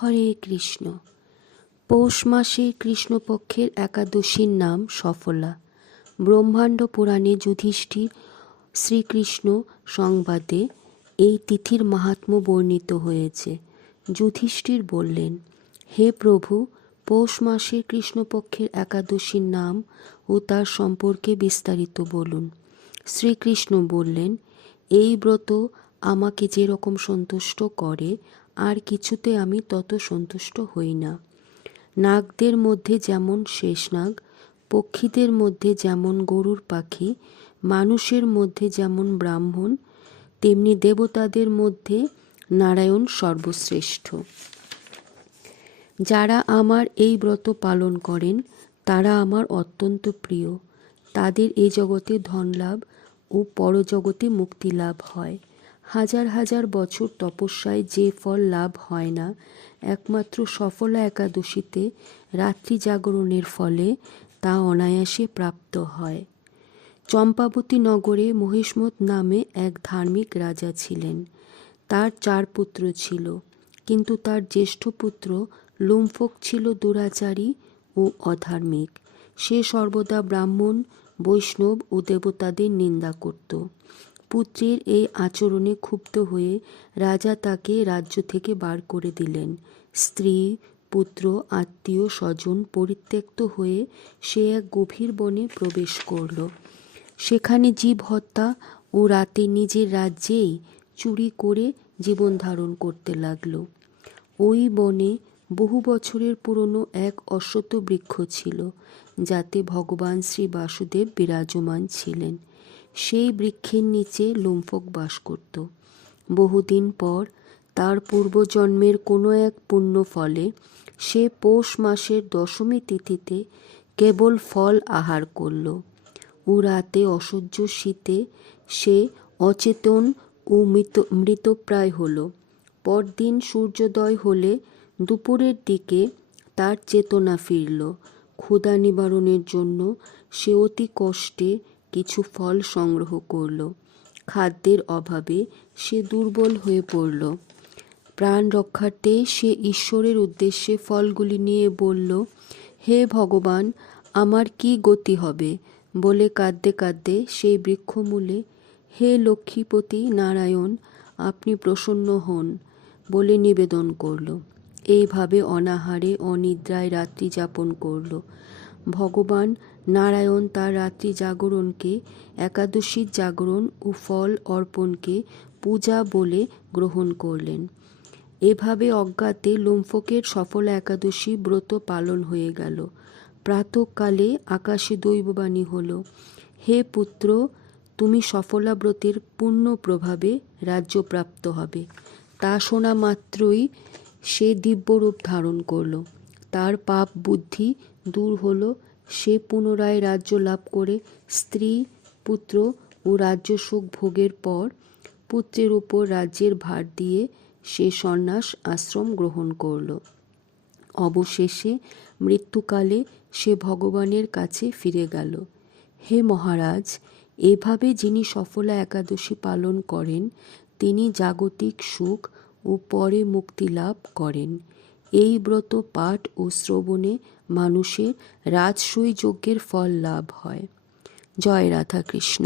হরে কৃষ্ণ। পৌষ মাসে কৃষ্ণপক্ষের একাদশীর নাম সফলা। ব্রহ্মাণ্ড পুরাণে যুধিষ্ঠির শ্রীকৃষ্ণ সংবাদে এই তিথির মাহাত্ম্য বর্ণিত হয়েছে। যুধিষ্ঠির বললেন, হে প্রভু, পৌষ মাসে কৃষ্ণপক্ষের একাদশীর নাম ও তার সম্পর্কে বিস্তারিত বলুন। শ্রীকৃষ্ণ বললেন, এই ব্রত আমাকে যেরকম সন্তুষ্ট করে আর কিছুতে আমি তত সন্তুষ্ট হই না। নাগদের মধ্যে যেমন শেষনাগ, পক্ষীদের মধ্যে যেমন গরুর পাখি, মানুষের মধ্যে যেমন ব্রাহ্মণ, তেমনি দেবতাদের মধ্যে নারায়ণ সর্বশ্রেষ্ঠ। যারা আমার এই ব্রত পালন করেন তারা আমার অত্যন্ত প্রিয়। তাদের এই জগতে ধনলাভ ও পরজগতে মুক্তি লাভ হয়। হাজার হাজার বছর তপস্যায় যে ফল লাভ হয় না, একমাত্র সফলা একাদশীতে রাত্রি জাগরণের ফলে তা অনায়াসে প্রাপ্ত হয়। চম্পাবতী নগরে মহিষ্মত নামে এক ধার্মিক রাজা ছিলেন। তার 4 পুত্র ছিল, কিন্তু তার জ্যেষ্ঠ পুত্র লুম্ফক ছিল দুরাচারী ও অধার্মিক। সে সর্বদা ব্রাহ্মণ, বৈষ্ণব ও দেবতাদের নিন্দা করত। পুত্রের এই আচরণে ক্ষুব্ধ হয়ে রাজা তাকে রাজ্য থেকে বার করে দিলেন। স্ত্রী, পুত্র, আত্মীয় স্বজন পরিত্যক্ত হয়ে সে এক গভীর বনে প্রবেশ করল। সেখানে জীব হত্যা ও রাতে নিজের রাজ্যেই চুরি করে জীবন ধারণ করতে লাগল। ওই বনে বহু বছরের পুরনো এক অশ্বত্থ বৃক্ষ ছিল, যাতে ভগবান শ্রী বাসুদেব বিরাজমান ছিলেন। সেই বৃক্ষের নিচে লুম্ফক বাস করত। বহুদিন পর তার পূর্বজন্মের কোনো এক পুণ্য ফলে সে পৌষ মাসের দশমী তিথিতে কেবল ফল আহার করল। ও রাতে অসহ্য শীতে সে অচেতন ও মৃতপ্রায় হল। পরদিন সূর্যোদয় হলে দুপুরের দিকে তার চেতনা ফিরল। ক্ষুধা নিবারণের জন্য সে অতি কষ্টে কিছু ফল সংগ্রহ করল। খাদ্যের অভাবে সে দুর্বল হয়ে পড়ল। প্রাণ রক্ষার্থে সে ঈশ্বরের উদ্দেশ্যে ফলগুলি নিয়ে বলল, হে ভগবান, আমার কি গতি হবে? বলে কাঁদতে কাঁদতে সেই বৃক্ষমূলে, হে লক্ষ্মীপতি নারায়ণ, আপনি প্রসন্ন হন বলে নিবেদন করল। এইভাবে অনাহারে অনিদ্রায় রাত্রি যাপন করল। ভগবান নারায়ণ তার রাত্রি জাগরণকে একাদশীর জাগরণ ও ফল অর্পণকে পূজা বলে গ্রহণ করলেন। এভাবে অজ্ঞাতে লুম্ফকের সফলা একাদশী ব্রত পালন হয়ে গেল। প্রাতঃকালে আকাশে দৈববাণী হল, হে পুত্র, তুমি সফলা ব্রতের পূর্ণ প্রভাবে রাজ্যপ্রাপ্ত হবে। তা শোনা মাত্রই সে দিব্যরূপ ধারণ করল। তার পাপ বুদ্ধি দূর হল। সে পুনরায় রাজ্য লাভ করে স্ত্রী, পুত্র ও রাজ্য সুখ ভোগের পর পুত্রের উপর রাজ্যের ভার দিয়ে সে সন্ন্যাস আশ্রম গ্রহণ করল। অবশেষে মৃত্যুকালে সে ভগবানের কাছে ফিরে গেল। হে মহারাজ, এভাবে যিনি সফলা একাদশী পালন করেন তিনি জাগতিক সুখ ও পরে মুক্তি লাভ করেন। এই ব্রত পাঠ ও শ্রবণে মানুষের রাজসূয় যজ্ঞের ফল লাভ হয়। জয় রাধা কৃষ্ণ।